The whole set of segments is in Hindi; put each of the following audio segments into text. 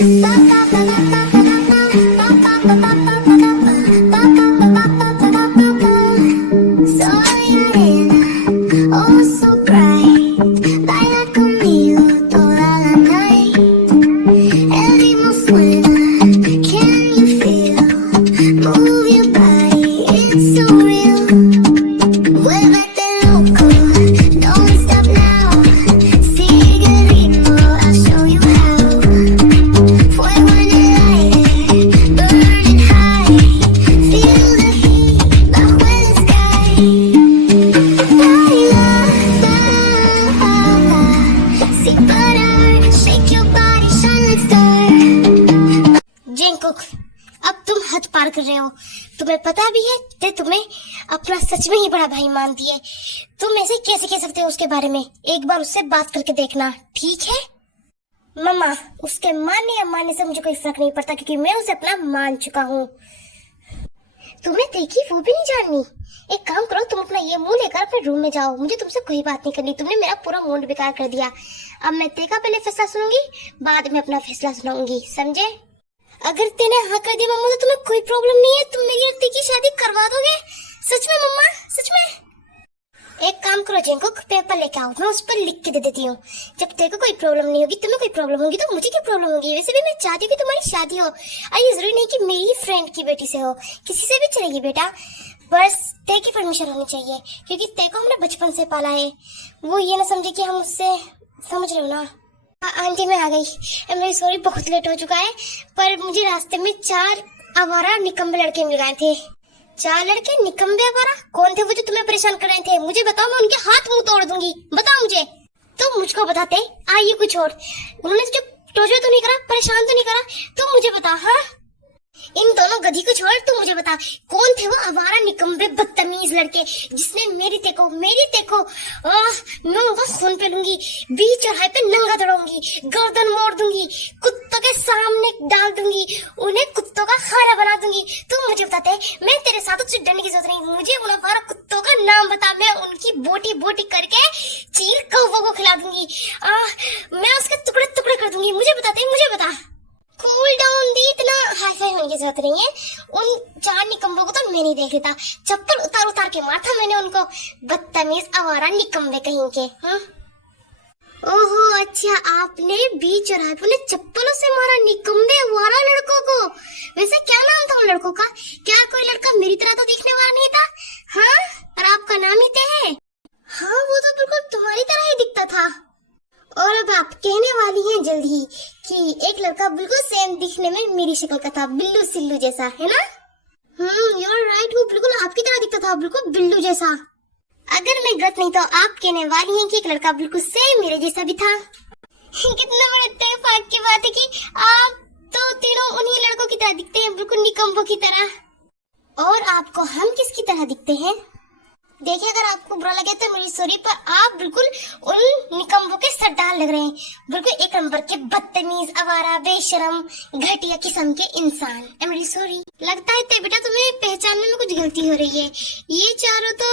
Oh, so bright, baila conmigo toda la night. El ritmo suena, can you feel? Move your body, it's so real. Vuélvete loco, don't stop now. Sigue el ritmo, I'll show you how. Fuego en el aire, burning high. Feel the heat bajo el sky. Sin parar, shake your body, shine like star. जेंकुक, अब तुम हद पार कर रहे हो। तुम्हें पता भी है ते तुम्हें अपना सच में ही बड़ा भाई मानती है। तुम ऐसे कैसे कह सकते हो उसके बारे में? एक बार उससे बात करके देखना, ठीक है? मम्मा, उसके मानने या मानने से मुझे कोई फर्क नहीं पड़ता, क्योंकि मैं उसे अपना मान चुका हूँ। तुमने देखी वो भी नहीं जाननी। एक काम करो, तुम अपना ये मुंह लेकर अपने रूम में जाओ। मुझे तुमसे कोई बात नहीं करनी। तुमने मेरा पूरा मूड बेकार कर दिया। अब मैं तेरा पहले फैसला सुनूंगी, बाद में अपना फैसला सुनाऊंगी, समझे? अगर तेने हाँ कर दिया मम्मा तो तुम्हें कोई प्रॉब्लम नहीं है। तुम मेरी अत्ती की शादी करवा दोगे? सच में मम्मा, सच में? एक काम करो जेंकुक, पेपर लेके आओ, मैं उस पर लिख के दे देती हूँ। जब तेरे को कोई प्रॉब्लम नहीं होगी, तुम्हें कोई प्रॉब्लम होगी, तो मुझे क्या प्रॉब्लम होगी? वैसे भी मैं चाहती हूँ कि तुम्हारी शादी हो। ये जरूरी नहीं कि मेरी फ्रेंड की बेटी से हो, किसी से भी चलेगी बेटा। बस ते की परमिशन होनी चाहिए, क्योंकि ते को हमने बचपन से पाला है। वो ये ना समझे कि हम उससे, समझ रहे हो ना? आंटी मैं आ गई। मेरी सॉरी, बहुत लेट हो चुका है, पर मुझे रास्ते में 4 आवारा निकम्बे लड़के मिल गए थे। 4 लड़के निकम्बे आवारा? कौन थे वो जो तुम्हें परेशान कर रहे थे? मुझे बताओ, मैं उनके हाथ मुंह तोड़ दूंगी। बताओ मुझे। तुम मुझको बताते, आइए कुछ और। उन्होंने तुझे टॉर्चर तो नहीं करा, परेशान तो नहीं करा? तुम मुझे बता। हाँ, इन दोनों गधी को छोड़, तू मुझे बता, कौन थे वो आवारा निकम्बे बदतमीज लड़के जिसने मेरी तेको मैं उनका खून पे लूंगी, बीच चौराहे पे नंगा दौड़ाऊंगी, गर्दन मोड़ दूंगी, कुत्तों के सामने डाल दूंगी, उन्हें कुत्तों का खाना बना दूंगी। तू मुझे बताते, मैं तेरे साथ तुझे डरने की जरूरत नहीं। मुझे उन आवारा कुत्तों का नाम बता, मैं उनकी बोटी बोटी करके चील कौवों को खिला दूंगी। मैं उसके टुकड़े टुकड़े कर दूंगी। मुझे बताते, मुझे बता। कूल डाउन दी, इतना हाई फाई होने की जरूरत नहीं है। उन 4 निकम्बों को तो मैं नहीं देख लेता, चप्पल उतार उतार के मारा था मैंने उनको। बदतमीज आवारा निकम्बे कहीं के। ओहो अच्छा, आपने बीच चौराहे पर चप्पलों से मारा निकम्बे आवारा लड़कों को। वैसे क्या नाम था उन लड़कों का? क्या कोई लड़का मेरी तरह तो दिखने वाला नहीं था? हाँ, और आपका नाम ही ते है? हाँ, वो तो बिल्कुल तुम्हारी तरह ही दिखता था। और अब आप कहने वाली हैं जल्द ही कि एक लड़का बिल्कुल सेम दिखने में मेरी शक्ल का था, बिल्लू सिल्लू जैसा, है ना? यू आर राइट, वो बिल्कुल आपकी तरह दिखता था, बिल्कुल बिल्लू जैसा। अगर मैं गलत नहीं तो आप कहने वाली हैं कि एक लड़का बिल्कुल सेम मेरे जैसा भी था। कितना बड़ा इत्तेफाक की बात है कि आप तो तीनों उन्हीं लड़कों की तरह दिखते हैं, बिल्कुल निकम्बों की तरह। और आपको हम किसकी तरह दिखते हैं? देखिए, अगर आपको बुरा लगे तो मेरी सॉरी, पर आप बिल्कुल उन निकम्बों के सरदार लग रहे हैं। बिल्कुल एक नंबर के बदतमीज, आवारा, बेशरम, घटिया किस्म के इंसान। I am really sorry. लगता है बेटा तुम्हें पहचानने में कुछ गलती हो रही है। ये चारों तो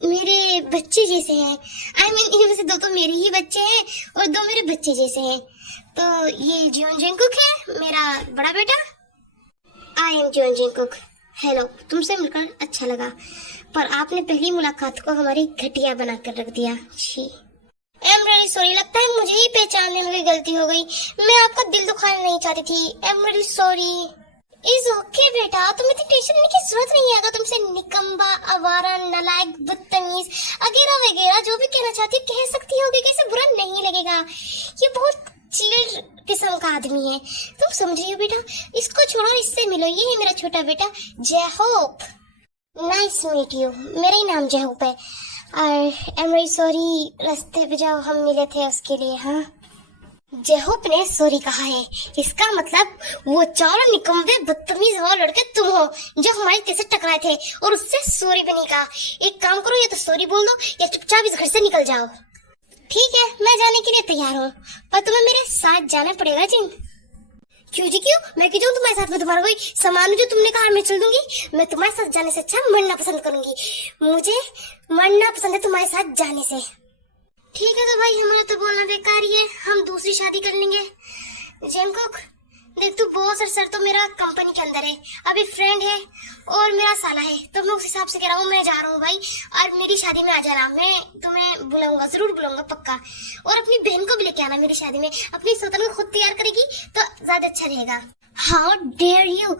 मेरे बच्चे जैसे हैं। आई मीन इनमें से 2 तो मेरे ही बच्चे हैं और 2 मेरे बच्चे जैसे हैं। तो ये जियोन जेंकुक है मेरा बड़ा बेटा। I am Jeon Jungkook. Hello, तुमसे मिलकर अच्छा लगा, पर आपने पहली मुलाकात को हमारी घटिया बनाकर रख दिया। छी, आई एम रियली सॉरी। लगता है मुझे ही पहचानने में कोई गलती हो गई। मैं आपका दिल दुखाना नहीं चाहती थी। I am really sorry. Is okay बेटा, तुम्हें इतनी टेंशन लेने की जरूरत नहीं है। अगर तुमसे निकम्बा, आवारा, नालायक, बदतमीज वगैरह वगैरह जो भी कहना चाहती हो कह सकती हो, कैसे बुरा नहीं लगेगा। ये बहुत चिल किस्म का आदमी है, तुम समझ रही हो बेटा? इसको छोड़ो, इससे मिलो। ये है मेरा छोटा बेटा जेहोप। Nice meet you. मेरा ही नाम जेहोप है। और आई एम वेरी सॉरी, रास्ते पे जब हम मिले थे उसके लिए। हाँ, जेहोप ने सॉरी कहा है, इसका मतलब वो 4 निकम्बे बदतमीज वो लड़के तुम हो जो हमारे तेज से टकराए थे और उससे सॉरी भी नहीं कहा। एक काम करो, या तो सॉरी बोल दो या चुपचाप इस घर से निकल जाओ। ठीक है, मैं जाने के लिए तैयार हूँ, पर तुम्हें मेरे साथ जाना पड़ेगा जिन। क्यों जी क्यों? मैं क्यों जाऊँ तुम्हारे साथ में? तुम्हारा कोई सामान जो तुमने कहा मैं चल दूंगी। मैं तुम्हारे साथ जाने से अच्छा मरना पसंद करूंगी। मुझे मरना पसंद है तुम्हारे साथ जाने से। ठीक है तो भाई, हमारा तो बोलना बेकार ही है, हम दूसरी शादी कर लेंगे। जेंकुक, देख तू बॉस और सर तो मेरा कंपनी के अंदर है, अभी फ्रेंड है और मेरा साला है, तो मैं उस हिसाब से कह रहा हूँ मैं जा रहा हूँ भाई। और मेरी शादी में आ जाना, मैं तुम्हें बुलाऊंगा, जरूर बुलाऊंगा पक्का। और अपनी बहन को भी लेके आना मेरी शादी में, अपनी सौतन को खुद तैयार करेगी तो ज्यादा अच्छा रहेगा। हाउ डेयर यू,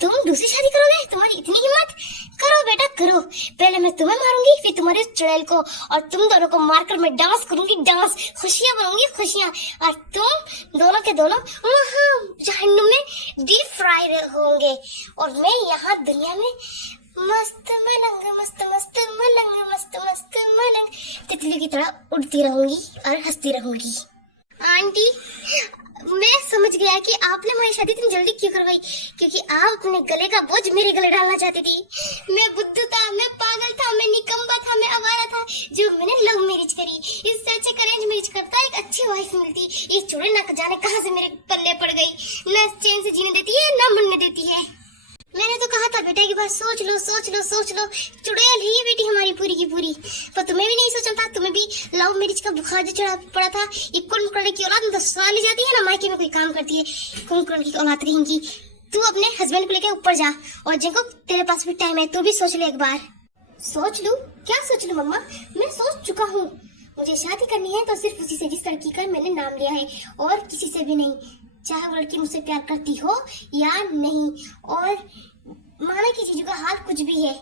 तुम दूसरी शादी करोगे? तुम्हारी इतनी हिम्मत? करो बेटा करो, पहले मैं तुम्हें मारूंगी फिर तुम्हारे चुड़ैल को, और तुम दोनों को मारकर मैं डांस करूंगी, डांस, खुशियां बनाऊंगी खुशियां, और तुम दोनों के दोनों वहाँ जहन्नुम में डीप फ्राई होंगे, और मैं यहाँ दुनिया में मस्त मलंग, मस्त मस्त मलंग, मस्त मस्त मलंग, तितली की तरह उड़ती रहूंगी और हंसती रहूंगी। आंटी, मैं समझ गया कि आपने हमारी शादी इतनी जल्दी क्यों करवाई, क्योंकि आप अपने गले का बोझ मेरे गले डालना चाहती थी। मैं बुद्धू था, मैं पागल था, मैं निकम्मा था, मैं आवारा था, जो मैंने लव मैरिज करी। इससे अच्छा अरेंज मैरिज करता एक अच्छी वाइफ मिलती। ये चुड़ैल ना जाने कहाँ से मेरे पल्ले पड़ गई, न चैन से जीने देती है न मरने देती है। मैंने तो कहा था बेटा की बात सोच लो सोच लो सोच लो, चुड़ैल है ये बेटी हमारी पूरी की पूरी। पर तुम्हें भी नहीं सोचा था, तुम्हें भी लव मैरिज का बुखार जो चढ़ा पड़ा था। ये कुंभकर्ण की औलाद में तो सवाल ली जाती है ना, मायके में कोई काम करती है, कुंभकर्ण की औलाद रहेंगी। तू अपने हस्बैंड को लेकर ऊपर जा, और जिनको तेरे पास भी टाइम है तू भी सोच ले एक बार। सोच लूं? क्या सोच लूं मम्मा, मैं सोच चुका हूँ। मुझे शादी करनी है तो सिर्फ उसी से जिस लड़की का मैंने नाम लिया है, और किसी से भी नहीं, चाहे वो लड़की मुझसे प्यार करती हो या नहीं। और माना कि जीजू का हाल कुछ भी है,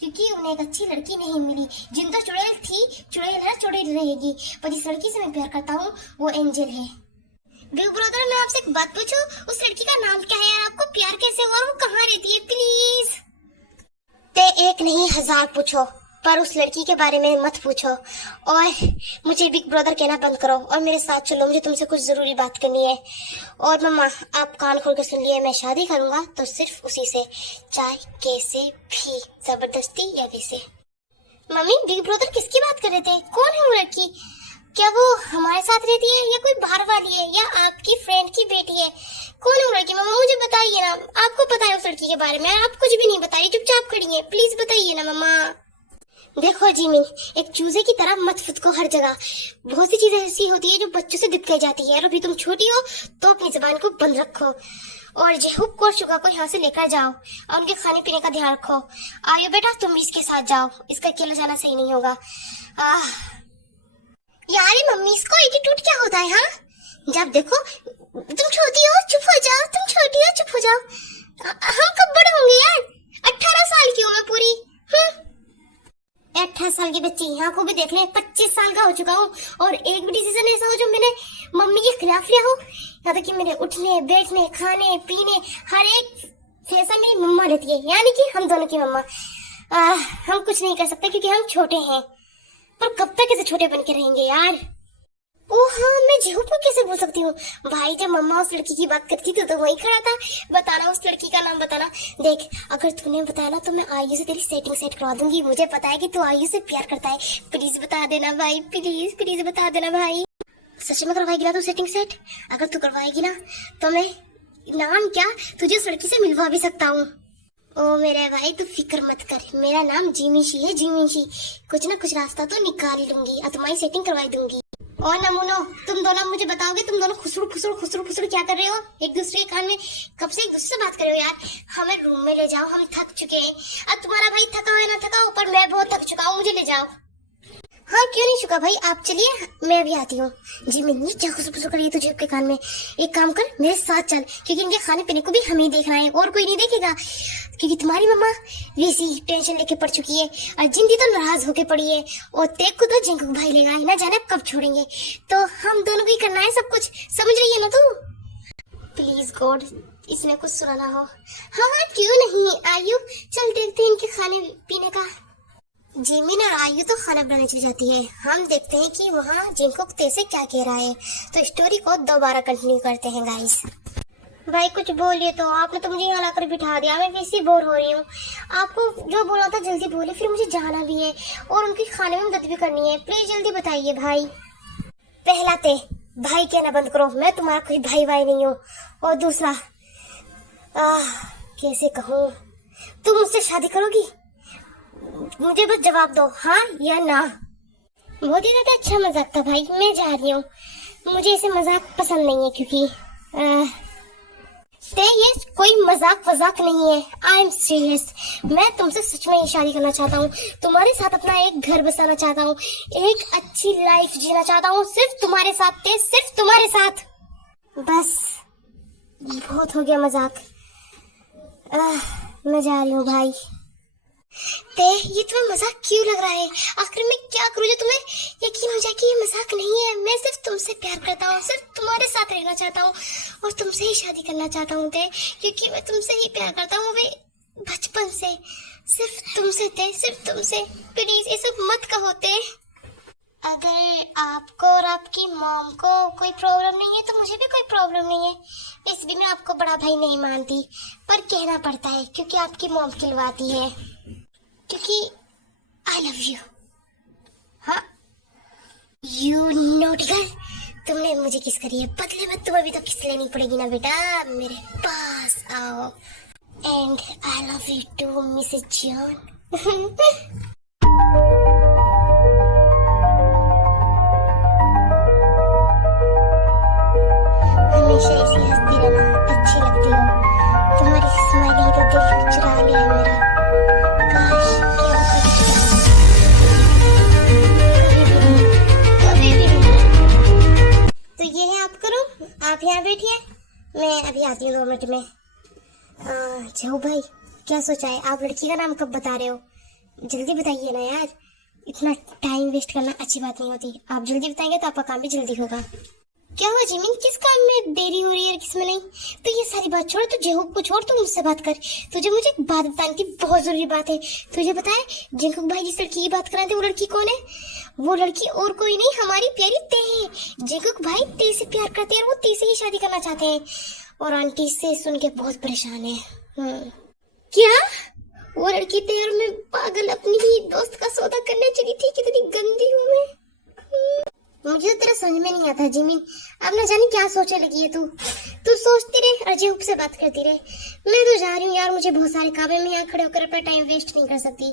क्योंकि उन्हें एक अच्छी लड़की नहीं मिली। जिन तो चुड़ैल थी, चुड़ैल है, चुड़ैल रहेगी, पर जिस लड़की से मैं प्यार करता हूँ वो एंजल है। बिग ब्रदर, मैं आपसे एक बात पूछूं, उस लड़की का नाम क्या है, आपको प्यार कैसे हुआ, वो कहाँ रहती है प्लीज? ते एक नहीं 1000 पूछो, पर उस लड़की के बारे में मत पूछो, और मुझे बिग ब्रदर कहना बंद करो और मेरे साथ चलो, मुझे तुमसे कुछ जरूरी बात करनी है। और मम्मा आप कान खोल के सुन लिए, मैं शादी करूंगा तो सिर्फ उसी से, चाहे कैसे भी, जबरदस्ती या वैसे। मम्मी बिग ब्रदर किसकी बात कर रहे थे, कौन है वो लड़की? क्या वो हमारे साथ रहती है या कोई बाहर वाली है, या आपकी फ्रेंड की बेटी है? कौन है वो लड़की मम्मा, मुझे बताइए ना, आपको पता है उस लड़की के बारे में, आप कुछ भी नहीं बताइए, चुपचाप खड़ी है, प्लीज बताइए ना मम्मा। देखो जिमिन, एक चूजे की तरह मत फुदको हर जगह। बहुत सी चीजें ऐसी होती है जो बच्चों से दिखाई जाती है, और अभी तुम छोटी हो तो अपनी जुबान को बंद रखो, और जेहूब को शुगा को यहाँ से लेकर जाओ, और उनके खाने पीने का ध्यान रखो। आयो बेटा तुम भी इसके साथ जाओ, इसका अकेला जाना सही नहीं होगा। यार मम्मी इसको एटीट्यूड क्या होता है? हाँ, जब देखो तुम छोटी हो चुप हो जाओ, तुम छोटी हो चुप हो जाओ। हम कब बड़े होंगे यार, 18 साल की हूँ मैं पूरी। 18 साल की बच्ची यहाँ को भी देख ले, 25 साल का हो चुका हूँ, और एक भी डिसीजन ऐसा हो जो मैंने मम्मी के खिलाफ लिया हो, यहाँ तक कि मेरे उठने बैठने खाने पीने हर एक फैसला मेरी मम्मा लेती है, यानी कि हम दोनों की मम्मा। हम कुछ नहीं कर सकते क्योंकि हम छोटे हैं, पर कब तक ऐसे छोटे बन के रहेंगे यार। ओह हाँ, मैं जेहू को कैसे भूल सकती हूँ भाई, जब मम्मा उस लड़की की बात करती थी तो वहीं खड़ा था। बताना उस लड़की का नाम बताना। देख अगर तूने बताया ना तो मैं आयु से तेरी सेटिंग सेट करवा दूंगी, मुझे पता है कि तू आयु से प्यार करता है, प्लीज बता देना भाई, प्लीज प्लीज बता देना भाई। सच में करवाएगी ना तू सेटिंग सेट? अगर तू करवाएगी ना तो मैं नाम क्या तुझे उस लड़की से मिलवा भी सकता हूँ। ओ मेरे भाई तू फिक्र मत कर, मेरा नाम जिमिशी है, जिमिशी। कुछ ना कुछ रास्ता तो निकाल लूंगी और तुम्हारी सेटिंग करवाई दूंगी। और नमूनो तुम दोनों मुझे बताओगे, तुम दोनों खुसरू खुसरू खुसरू खुसरू क्या कर रहे हो एक दूसरे के कान में? कब से एक दूसरे से बात कर रहे हो यार? हमें रूम में ले जाओ, हम थक चुके हैं। अब तुम्हारा भाई थका हो या ना थका हो, पर मैं बहुत थक चुका हूँ, मुझे ले जाओ। हाँ क्यों नहीं चुका भाई, आप चलिए मैं भी आती हूँ। जी मिन्नी क्या खुसरू खुसरू कर रही है तुझे के कान में? एक काम कर मेरे साथ चल, क्योंकि इनके खाने पीने को भी हमें ही देखना है और कोई नहीं देखेगा, क्योंकि तुम्हारी मम्मा वैसी टेंशन लेके पड़ चुकी है और जिंदी तो नाराज होके पड़ी है, और तेग को तो जिंकू भाई लेगा, ना जाने कब छोड़ेंगे। तो हम दोनों को ही करना है सब कुछ, समझ रही है ना तू? प्लीज गॉड इसने कुछ सुना ना हो। हाँ क्यों नहीं आयु, चल देखते हैं इनके खाने पीने का। जिमिन और आयु तो खाना बनाने चली जाती है, हम देखते हैं कि वहाँ जिंकू तेसे क्या कह रहा है। तो स्टोरी को दोबारा कंटिन्यू करते हैं गाइस। भाई कुछ बोलिए तो, आपने तो मुझे यहाँ लाकर बिठा दिया, मैं वैसे बोर हो रही हूँ। आपको जो बोला था जल्दी बोले, फिर मुझे जाना भी है और उनके खाने में मदद भी करनी है, प्लीज जल्दी बताइए भाई। पहला ते भाई कहना बंद करो, मैं तुम्हारा कोई भाई भाई नहीं हूँ। और दूसरा कैसे कहूँ, तुम मुझसे शादी करोगी? मुझे बस जवाब दो हाँ या ना। बहुत ही ज्यादा अच्छा मजाक था भाई, मैं जा रही हूँ, मुझे ऐसे मजाक पसंद नहीं है, क्योंकि मजाक वजाक नहीं है, आई एम सीरियस। मैं तुमसे सच में ही शादी करना चाहता हूँ, तुम्हारे साथ अपना एक घर बसाना चाहता हूँ, एक अच्छी लाइफ जीना चाहता हूँ, सिर्फ तुम्हारे साथ थे, सिर्फ तुम्हारे साथ। बस बहुत हो गया मजाक। मैं जा रही हूँ भाई। ते ये तुम्हें मजाक क्यों लग रहा है? आखिर मैं क्या करूँ जो तुम्हें यकीन हो जाए कि ये मजाक नहीं है। मैं सिर्फ तुमसे प्यार करता हूँ, सिर्फ तुम्हारे साथ रहना चाहता हूँ और तुमसे ही शादी करना चाहता हूँ ते, क्योंकि मैं तुमसे ही प्यार करता हूँ वे बचपन से। सिर्फ तुमसे ते, सिर्फ तुमसे। प्लीज ये सब मत कहो ते। अगर आपको और आपकी मॉम को कोई प्रॉब्लम नहीं है तो मुझे भी कोई प्रॉब्लम नहीं है। वैसे भी मैं आपको बड़ा भाई नहीं मानती, पर कहना पड़ता है क्योंकि आपकी मॉम खिलवाती है, क्योंकि आई लव यू। हाँ, यू नॉटी गर्ल, तुमने मुझे किस करी है, बदले में तुम्हें भी तो किस लेनी पड़ेगी ना बेटा। मेरे पास आओ। And I love you too Mrs John. हमेशा ऐसी हंसती रहना, अच्छी लगती हो। तुम्हारी स्माइलिंग तो दिल चुरा लिया मेरा। काश कभी भी नहीं। तो ये है आपका रूम, आप यहाँ बैठिए, मैं अभी आती हूँ 2 मिनट में। जाओ भाई, क्या सोचा है? आप लड़की का नाम कब बता रहे हो? जल्दी बताइए ना यार, इतना टाइम वेस्ट करना अच्छी बात नहीं होती। आप जल्दी बताएंगे तो आपका काम भी जल्दी होगा। क्या हुआ जिमिन, किस काम में देरी हो रही है और किस में नहीं? तो ये सारी बात छोड़, तू जेहूब को छोड़, तू मुझसे बात कर। तुझे मुझे एक बात बताने की बहुत जरूरी बात है। तुझे पता है जिंकुक भाई जिस लड़की की बात कर रहे थे वो लड़की कौन है? वो लड़की और कोई नहीं, हमारी प्यारी ते है। जिंकुक भाई ते से प्यार करते हैं और वो ते से ही शादी करना चाहते हैं, और आंटी से सुन के बहुत परेशान है। क्या? वो लड़की ते और मैं पागल अपनी ही दोस्त का सौदा करने चली थी। कितनी गंदी हूँ मैं। मुझे तो तेरा समझ में नहीं आता जिमिन, अब न जाने क्या सोचने लगी है तू सोचती रहे और जेहूब से बात करती रहे। मैं तो जा रही हूँ यार, मुझे बहुत सारे काम है, मैं यहाँ खड़े होकर अपना टाइम वेस्ट नहीं कर सकती,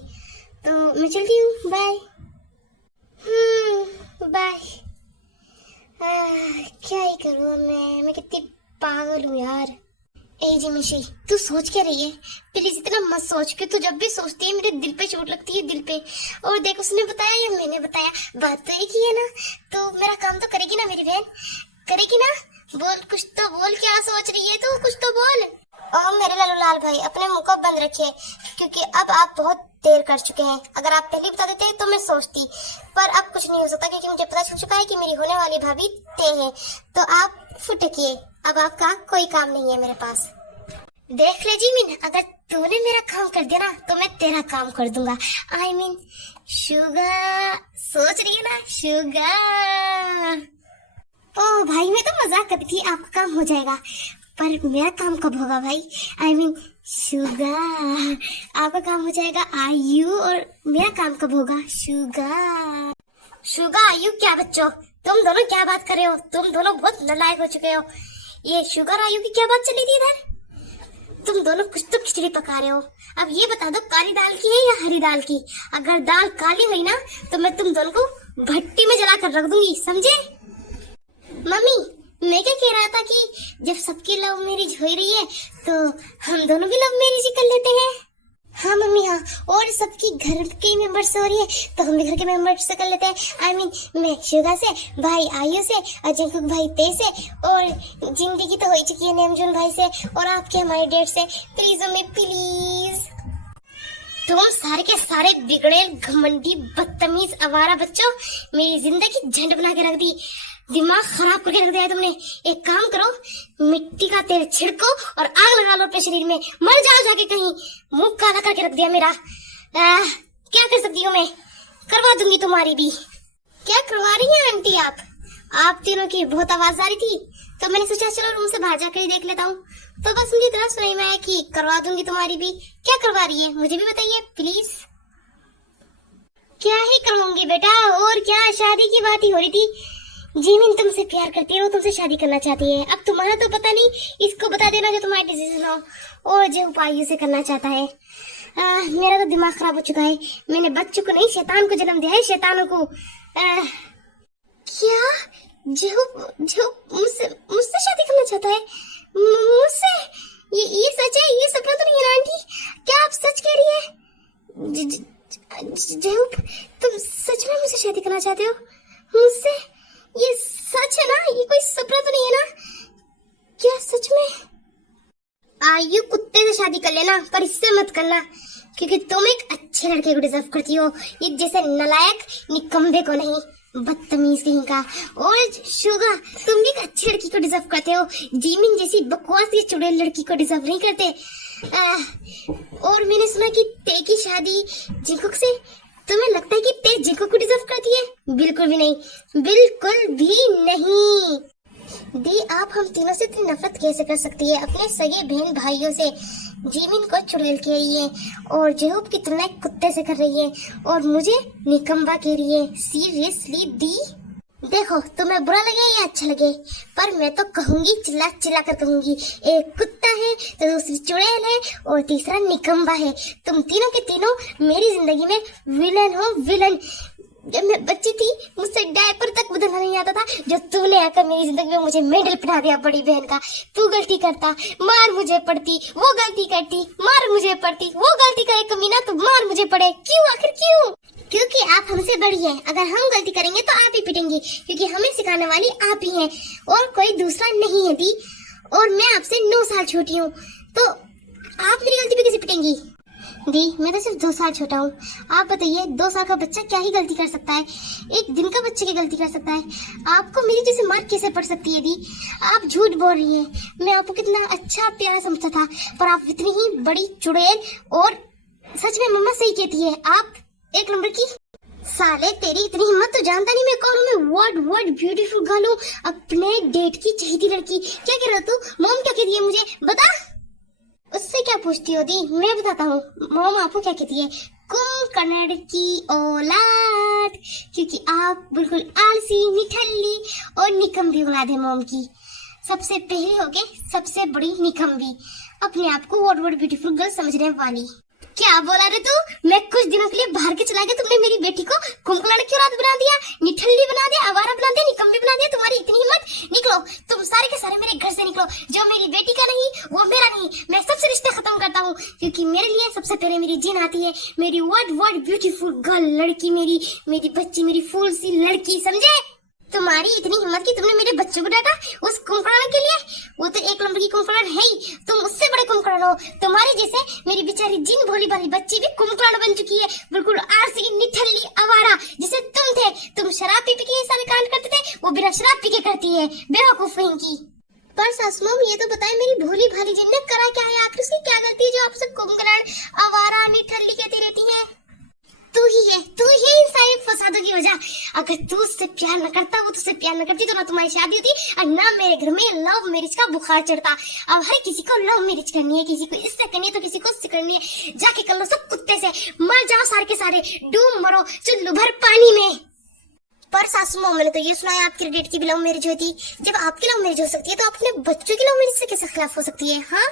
तो मैं चलती हूँ। बाय। बाय। क्या ही करूँ मैं कितनी पागल हूँ यार। ए जिमिशी, तू सोच क्या रही है? प्लीज इतना मत सोच, कि तू जब भी सोचती है मेरे दिल पे चोट लगती है, दिल पे। और देख, उसने बताया या मैंने बताया, बात तो एक ही है ना। तो मेरा काम तो करेगी ना मेरी बहन, करेगी ना? बोल, कुछ तो बोल, क्या सोच रही है तू? कुछ तो बोल। और मेरे लालू लाल भाई, अपने मुंह को बंद रखिए, क्योंकि अब आप बहुत देर कर चुके हैं। अगर आप पहले बता देते तो मैं सोचती, पर अब कुछ नहीं हो सकता, क्योंकि मुझे पता चल चुका है कि मेरी होने वाली भाभी ते है। तो आप फुटकिए, अब आपका कोई काम नहीं है मेरे पास। देख ले जिमिन, अगर तूने मेरा काम कर दिया ना तो मैं तेरा काम कर दूंगा। आई मीन शुगर, सोच रही है ना शुगर। ओ भाई, मैं तो मजाक करती थी, आपका काम हो जाएगा, पर मेरा काम कब होगा भाई? आई मीन शुगर, आपका काम हो जाएगा आयु, और मेरा काम कब होगा? शुगर। शुगर आयु क्या बच्चों, तुम दोनों क्या बात कर रहे हो? तुम दोनों बहुत नालायक हो चुके हो। ये शुगर आयु की क्या बात चली थी इधर? तुम दोनों कुछ तो खिचड़ी पका रहे हो। अब ये बता दो, काली दाल की है या हरी दाल की? अगर दाल काली हुई ना तो मैं तुम दोनों को भट्टी में जला कर रख दूंगी, समझे? मम्मी, मैं क्या कह रहा था कि जब सबकी लव मैरिज हो रही है तो हम दोनों भी लव मैरिज ही कर लेते हैं। हाँ मम्मी हाँ, और सबकी घर के मेंबर से हो रही है तो हम भी घर के मेंबर से कर लेते हैं। आई मीन मैं शुगा से, भाई आयु से, और जिंकुक भाई ते से, और जिंदगी तो हो ही चुकी है नेमजुन भाई से, और आपके हमारे डेट से। Please mummy please. तुम सारे के सारे बिगड़ेल, घमंडी, बदतमीज, आवारा बच्चों, मेरी जिंदगी झंड बना के रख दी, दिमाग खराब करके रख दिया है तुमने। एक काम करो, मिट्टी का तेल छिड़को और आग लगा लो अपने शरीर में, मर जाओ जाके कहीं। मुंह काला करके रख दिया मेरा। क्या कर सकती हूँ मैं? करवा दूंगी तुम्हारी भी। क्या करवा रही हैं आंटी आप तीनों की बहुत आवाज आ रही थी, तो मैंने सोचा चलो रूम से बाहर जाकर ही देख लेता हूँ। तो बस मुझे इतना सुनाई में आया कि करवा दूंगी तुम्हारी भी। क्या करवा रही है मुझे भी बताइए प्लीज। क्या ही करवाऊंगी बेटा, और क्या, शादी की बात ही हो रही थी। जिमिन तुमसे प्यार करती है, वो तुमसे शादी करना चाहती है। अब तुम्हारा तो पता नहीं, इसको बता देना जो तुम्हारा डिसीजन हो, और जो उपाय से करना चाहता है। मेरा तो दिमाग खराब हो चुका है। मैंने बच्चों को नहीं, शैतान को जन्म दिया है, शैतानों को। क्या जो मुझसे शादी करना चाहता है? मुझसे? ये सच है? ये चाहते हो मुझसे? ये सच है ना? ये कोई सपना तो नहीं है ना? क्या सच में? आयु कुत्ते से शादी कर लेना, पर इससे मत करना, क्योंकि तुम एक अच्छे लड़के को डिजर्व करती हो, ये जैसे नालायक निकम्बे को नहीं, बदतमीज कहीं का। और शुगा, तुम भी एक अच्छी लड़की को डिजर्व करते हो, जीमिन जैसी बकवास ये चुड़ैल लड़की को डिजर्व नहीं करते। और मैंने सुना कि ते की शादी जिंकुक से, तुम्हें लगता है कि ते जिंकुक को डिजर्व करती है? बिल्कुल भी नहीं, बिल्कुल भी नहीं। दी, आप हम तीनों से इतनी नफरत कैसे कर सकती है? अपने सगे बहन भाइयों से जीमिन को चुड़ैल कह रही है और जेहूब की तुलना एक कुत्ते से कर रही है, और मुझे निकम्बा कह रही है। सीरियसली दी? देखो, तुम्हें बुरा लगे या अच्छा लगे, पर मैं तो कहूंगी, चिल्ला चिल्ला कर कहूंगी, एक कुत्ता है तो दूसरी चुड़ैल है और तीसरा निकम्बा है। तुम तीनों के तीनों मेरी जिंदगी में विलन हो, विलन। जब मैं बच्ची थी मुझसे डायपर तक बदलना नहीं आता था, जो तूने आकर मेरी जिंदगी में मुझे मेडल पहना दिया बड़ी बहन का। तू गलती करता, मार मुझे पड़ती, वो गलती करती, मार मुझे पड़ती, वो गलती करे कमीना तो मार मुझे पड़े। क्यों? आखिर क्यों? क्योंकि आप हमसे बड़ी हैं। अगर हम गलती करेंगे तो आप ही पिटेंगी, क्योंकि हमें सिखाने वाली आप ही हैं और कोई दूसरा नहीं है दी। और मैं आपसे 9 साल छोटी हूँ, तो आप मेरी गलती पे कैसे पिटेंगी? दी, मैं तो सिर्फ 2 साल छोटा हूँ। आप बताइए, 2 साल का बच्चा क्या ही गलती कर सकता है? एक दिन का बच्चे की गलती कर सकता है। आपको मेरी जैसे मार कैसे पड़ सकती है दी? आप झूठ बोल रही हैं। मैं आपको कितना अच्छा प्यारा समझता था, पर आप इतनी ही बड़ी चुड़ैल। और सच में मम्मा सही कहती है, आप एक नंबर की। साले, तेरी इतनी हिम्मत तो जानता नहीं मैं कौन हूँ। मैं व्हाट ब्यूटीफुल गर्ल हूँ, अपने डेट की चहेती लड़की। क्या कह रहा तू? मॉम क्या कहती है मुझे बता? उससे क्या पूछती हो दी? मैं बताता हूँ। मॉम आपको क्या कहती है? कुंभकर्ण की औलाद, क्योंकि आप बिल्कुल आलसी, निठल्ली और निकम्बी औलाद है मॉम की। सबसे पहले होके सबसे बड़ी निकम्बी, अपने आप को व्हाट ब्यूटीफुल गर्ल समझने वाली। क्या बोला रे तू? मैं कुछ दिनों के लिए बाहर के चला गया, तुमने मेरी बेटी को कुंभकर्ण की औलाद बना दिया, निठल्ली बना दिया, आवारा बना दिया, निकम्बी बना दिया। तुम्हारी इतनी हिम्मत? निकलो, तुम सारे के सारे मेरे घर से निकलो। जो मेरी बेटी का नहीं वो मेरा नहीं। मैं सबसे रिश्ते खत्म करता हूँ, क्योंकि मेरे लिए सबसे पहले मेरी जीन आती है। मेरी व्हाट ब्यूटीफुल गर्ल लड़की, मेरी बच्ची, मेरी फूल सी लड़की, समझे? तुम्हारी इतनी हिम्मत कि तुमने मेरे बच्चों को डांटा उस कुंभकर्ण के लिए? वो तो एक नंबर की कुंभकर्ण है ही, तुम उससे बड़े कुंभकर्ण हो। तुम्हारे जैसे मेरी बेचारी जिन भोली भाली बच्ची भी कुंभकर्ण बन चुकी है, बिल्कुल आलसी, निठल्ली, आवारा, जैसे तुम थे। तुम शराब पी के ये सारे कांड करते थे, वो बिना शराब पी के करती है, बेवकूफ की। पर सासू मॉम, ये तो बताए मेरी भोली भाली जिन ने करा क्या है? आखिर उसकी क्या गलती है जो आप उसे कुंभकर्ण, आवारा, निठल्ली कहती रहती है? तू ही है इन सारे फसादों की वजह। अगर तू उससे प्यार न करता, वो तुझसे प्यार न करती, तो ना तुम्हारी शादी होती और ना मेरे घर में लव मैरिज का बुखार चढ़ता। अब हर किसी को लव मैरिज करनी है, किसी को इससे करनी है तो किसी को उससे करनी है। जाके कर लो सब कुत्ते से, मर जाओ सारे के सारे, डूब मरो चुल्लू भर पानी में। पर सासू माँ, मैंने तो ये सुना है आपकी डेट की भी लव मैरिज होती। जब आपकी लव मैरिज हो सकती है तो अपने बच्चों की लव मैरिज से कैसे खिलाफ हो सकती है? हाँ,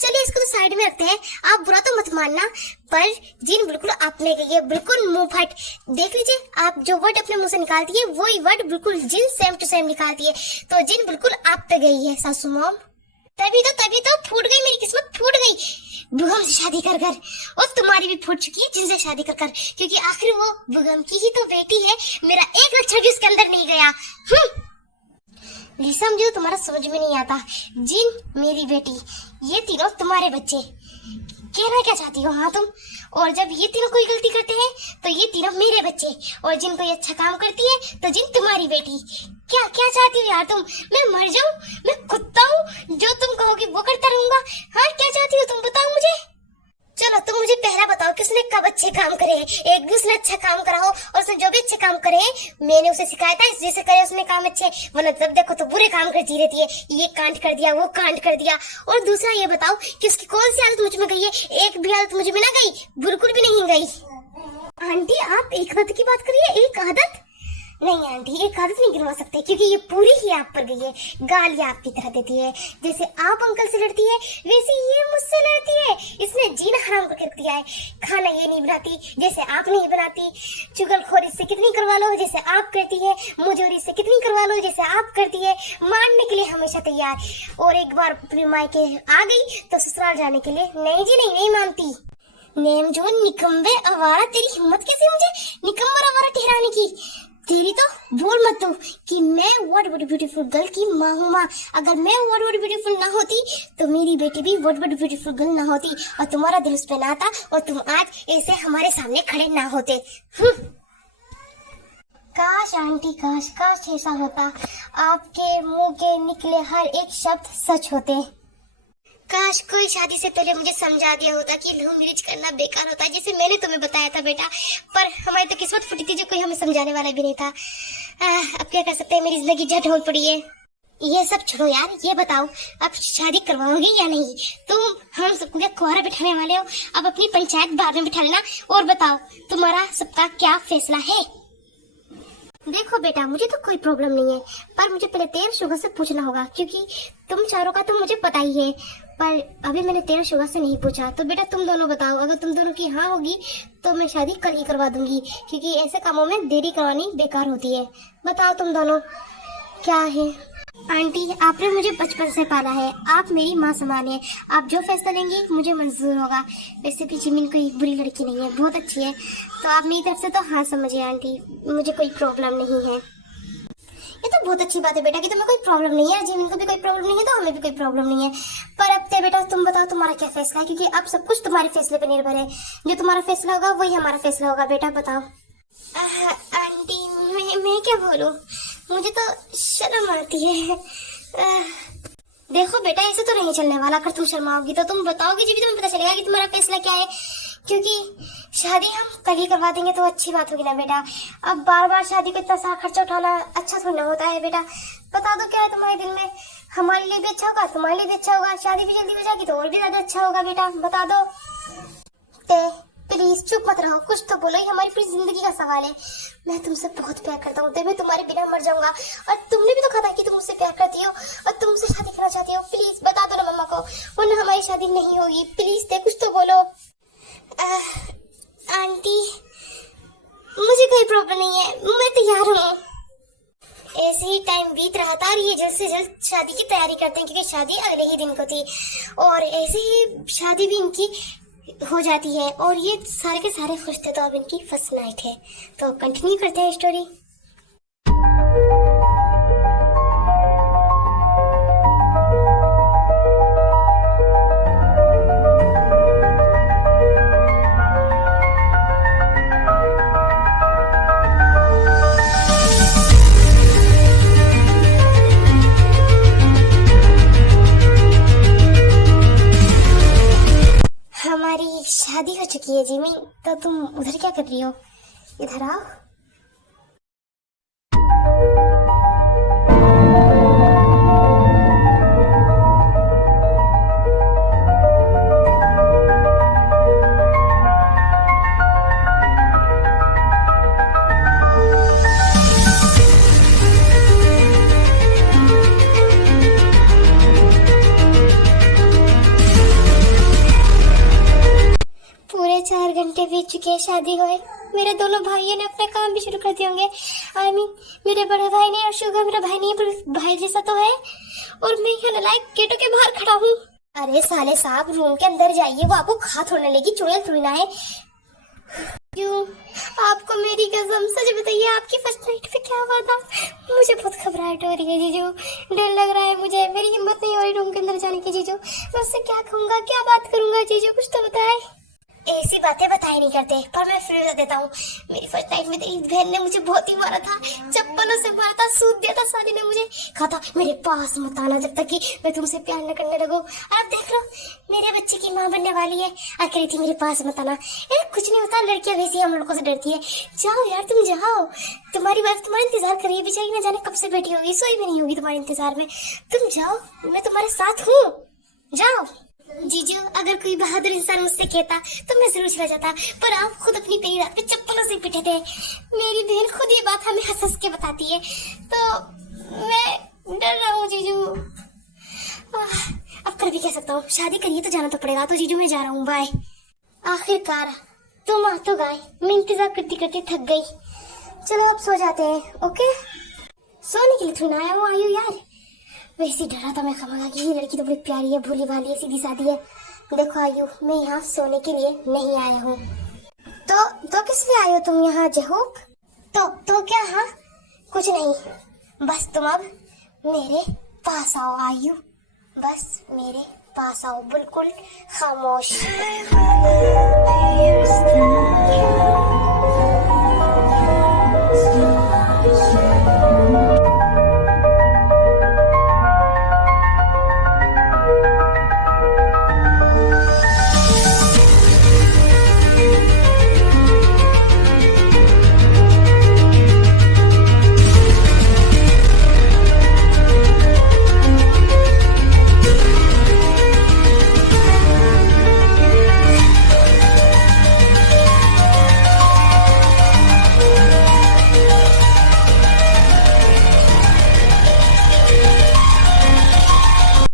चलिए इसको तो साइड में रखते हैं। आप बुरा तो मत मानना, पर जिन बिल्कुल आपने कही है, बिल्कुल मुंह फट। देख लीजिए, आप जो वर्ड अपने मुंह से निकालती है वही वर्ड बिल्कुल जिन सेम टू सेम निकालती है। तो जिन बिल्कुल आप पे गई है सासू मॉम। तभी तो फूट गई मेरी किस्मत, फूट गई बुगम से शादी कर कर। और तुम्हारी भी फूट चुकी है जिनसे शादी कर कर, क्योंकि आखिर वो बुगम की ही तो बेटी है। मेरा एक लक्षण भी उसके अंदर नहीं गया। लिसा, मुझे तो तुम्हारा समझ में नहीं आता। जिन मेरी बेटी, ये तीनों तुम्हारे बच्चे, कहना क्या चाहती हो हाँ तुम? और जब ये तीनों कोई गलती करते हैं तो ये तीनों मेरे बच्चे, और जिन कोई अच्छा काम करती है तो जिन तुम्हारी बेटी। क्या क्या चाहती हो यार तुम? मैं मर जाऊं? मैं कुत्ता हूँ, जो तुम कहोगे वो करता रहूंगा? हाँ, क्या चाहती हो तुम बताओ मुझे। चलो तुम मुझे पहला बताओ, किसने कब अच्छे काम करे हैं? एक भी उसने अच्छा काम करा हो, और उसने जो भी अच्छे काम करे हैं मैंने उसे सिखाया था, इस जैसे करे उसने काम अच्छे, वरना जब देखो तो बुरे काम करती रहती है। ये कांड कर दिया, वो कांड कर दिया। और दूसरा ये बताओ कि उसकी कौन सी आदत मुझ में गई है? एक भी आदत मुझ में ना गई, बिल्कुल भी नहीं गई। आंटी, आप एक आदत की बात करिए। एक आदत नहीं आंटी, एक आदत नहीं गिनवा सकते, क्योंकि ये पूरी ही आप पर गई है। गालियां आपकी तरह देती है, जैसे आप अंकल से लड़ती है वैसे ये मुझसे लड़ती है। इसने जीना हराम करके रख दिया है। खाना ये नहीं बनाती जैसे आप नहीं बनाती, चुगलखोरी से कितनी करवा लो जैसे आप करती है, मुजोरी से कितनी करवा लो जैसे आप करती है। मानने के लिए हमेशा तैयार, और एक बार अपने मायके आ गई तो ससुराल जाने के लिए नहीं जी नहीं मानती। नेम जो निकम्बे आवारा, तेरी हिम्मत कैसी मुझे निकम्बर आवारा ठहराने की? तेरी तो बोल मत तू कि मैं व्हाट व्हाट ब्यूटीफुल गर्ल की माँ हूँ माँ। अगर मैं व्हाट व्हाट ब्यूटीफुल ना होती तो मेरी बेटी भी व्हाट व्हाट ब्यूटीफुल गर्ल ना होती और तुम्हारा दिल उस पे ना आता और तुम आज ऐसे हमारे सामने खड़े ना होते। काश आंटी, काश काश ऐसा होता, आपके मुंह के निकले हर एक शब्द सच होते। काश कोई शादी से पहले मुझे समझा दिया होता कि लव मैरिज करना बेकार होता है, जैसे मैंने तुम्हें बताया था बेटा। पर हमारी तो किस्मत फूटी थी जो कोई हमें समझाने वाला भी नहीं था। अब क्या कर सकते हैं, मेरी जिंदगी झट हो पड़ी है। ये सब छोड़ो यार, ये बताओ अब शादी करवाओगे या नहीं? तुम हम सबको क्या कुंवारा बिठाने वाले हो? अब अपनी पंचायत बाद में बिठा लेना। और बताओ तुम्हारा सबका क्या फैसला है? देखो बेटा, मुझे तो कोई प्रॉब्लम नहीं है, पर मुझे पहले तेरा शुगर से पूछना होगा, क्योंकि तुम चारों का तो मुझे पता ही है। पर अभी मैंने तेरा शुगर से नहीं पूछा। तो बेटा तुम दोनों बताओ, अगर तुम दोनों की हाँ होगी तो मैं शादी कल ही करवा दूंगी, क्योंकि ऐसे कामों में देरी करवानी बेकार होती है। बताओ तुम दोनों क्या है? आंटी, आपने मुझे बचपन से पाला है, आप मेरी माँ समान है। आप जो फैसला लेंगी मुझे मंजूर होगा। वैसे भी जिमिन कोई बुरी लड़की नहीं है, बहुत अच्छी है। तो आप मेरी तरफ से तो हाँ समझिए आंटी, मुझे कोई प्रॉब्लम नहीं है। ये तो बहुत अच्छी बात है बेटा कि तुम्हें कोई प्रॉब्लम नहीं है, जिमिन को भी कोई प्रॉब्लम नहीं है, तो हमें भी कोई प्रॉब्लम नहीं है। पर अब ते बेटा तुम बताओ तुम्हारा क्या फैसला है, क्योंकि अब सब कुछ तुम्हारे फैसले पे निर्भर है। जो तुम्हारा फैसला होगा वही हमारा फैसला होगा। बेटा बताओ। आंटी मैं क्या बोलूं, मुझे तो शर्म आती है। देखो बेटा, ऐसे तो नहीं चलने वाला। अगर तुम शर्माओगी तो तुम बताओगी जी भी तुम्हें पता चलेगा कि तुम्हारा फैसला क्या है, क्योंकि शादी हम कल ही करवा देंगे तो अच्छी बात होगी ना बेटा। अब बार बार शादी को इतना सारा खर्चा उठाना अच्छा थोड़ी ना होता है बेटा। बता दो क्या है तुम्हारे दिल में, हमारे लिए भी अच्छा होगा, तुम्हारे लिए भी अच्छा होगा। शादी भी जल्दी हो जाएगी तो और भी ज्यादा अच्छा होगा बेटा। बता दो। प्लीज चुप मत रहो, कुछ तो बोलो, ये हमारी पूरी जिंदगी का सवाल है। मैं तुमसे बहुत प्यार करता हूँ, मैं तुम्हारे बिना मर जाऊंगा। और तुमने भी तो कहा था कि तुम मुझसे प्यार करती हो और तुम मुझसे शादी करना चाहती हो। प्लीज बता दो ना मम्मा को, वरना हमारी शादी नहीं होगी। प्लीज कुछ तो बोलो। आंटी मुझे कोई प्रॉब्लम नहीं है, मैं तैयार हूँ। ऐसे ही टाइम बीत रहा था और ये जल्द से जल्द शादी की तैयारी करते हैं, क्योंकि शादी अगले ही दिन को थी और ऐसे ही शादी भी इनकी हो जाती है और ये सारे के सारे खुश थे। तो अब इनकी फर्स्ट नाइट है, तो कंटिन्यू करते हैं स्टोरी। हमारी शादी हो चुकी है जिमी, तो तुम उधर क्या कर रही हो? इधर आओ। पूरे 4 घंटे बीत चुके हैं शादी हुए। मेरे दोनों भाइयों ने अपने काम भी शुरू कर दिए होंगे। आई मीन मेरे बड़े भाई ने, और शुगर मेरा भाई नहीं है पर भाई जैसा तो है, और मैं यहाँ नालायक गेटों के बाहर खड़ा हूँ। अरे साले साहब, रूम के अंदर जाइए, वो आपको खा थोड़ने लगी, चुड़ैल थोड़ी ना है। क्यों? आपको मेरी कसम सच बताइए, आपकी फर्स्ट नाइट पे क्या हुआ था? मुझे बहुत घबराहट हो रही है जीजू, डर लग रहा है मुझे, मेरी हिम्मत नहीं हो रही रूम के अंदर जाने की जीजू। मैं उससे क्या कहूँगा, क्या बात करूंगा जीजू, कुछ तो बताए। ऐसी बातें बताए नहीं करते, पर मैं फिर बता देता हूँ। मेरी फर्स्ट नाइट में तेरी बहन ने मुझे बहुत ही मारा था, चप्पलों से मारा था, सूद दिया था। साली ने मुझे कहा था मेरे पास मत आना जब तक कि मैं तुमसे प्यार न करने लगूं। अब देख लो, मेरे बच्चे की माँ बनने वाली है, आ कह रही थी मेरे पास मत आना। कुछ नहीं होता, लड़कियां वैसी हम लड़कों से डरती है। जाओ यार तुम जाओ, तुम्हारी वाइफ तुम्हारा इंतजार कर रही है बेचारी, न जाने कब से बैठी होगी, सोई भी नहीं होगी तुम्हारे इंतजार में। तुम जाओ, मैं तुम्हारे साथ हूँ, जाओ। जीजू, अगर कोई बहादुर इंसान मुझसे कहता तो मैं जरूर चला जाता, पर आप खुद अपनी पहली रात पे चप्पलों से पिटे थे। मेरी बहन खुद ये बात हमें हंस हंस के बताती है, तो मैं डर रहा हूँ जीजू। अब कर भी कह सकता हूँ, शादी करिए तो जाना तो पड़ेगा। तो जीजू मैं जा रहा हूँ, बाय। आखिरकार तुम आ तो गए, मैं इंतजार करती करती थक गई। चलो अब सो जाते हैं। ओके, सोने के लिए थोड़ी ना आया हूँ, आयु यार। वैसे डरा था मैं खामखा कि ये लड़की तो बड़ी प्यारी है, भोली भाली है, सीधी सादी है। देखो आयु, मैं यहाँ सोने के लिए नहीं आया हूँ। तो किस लिए आए हो तुम यहाँ जहूब? तो क्या? हाँ, कुछ नहीं, बस तुम अब मेरे पास आओ आयु, बस मेरे पास आओ, बिल्कुल खामोश।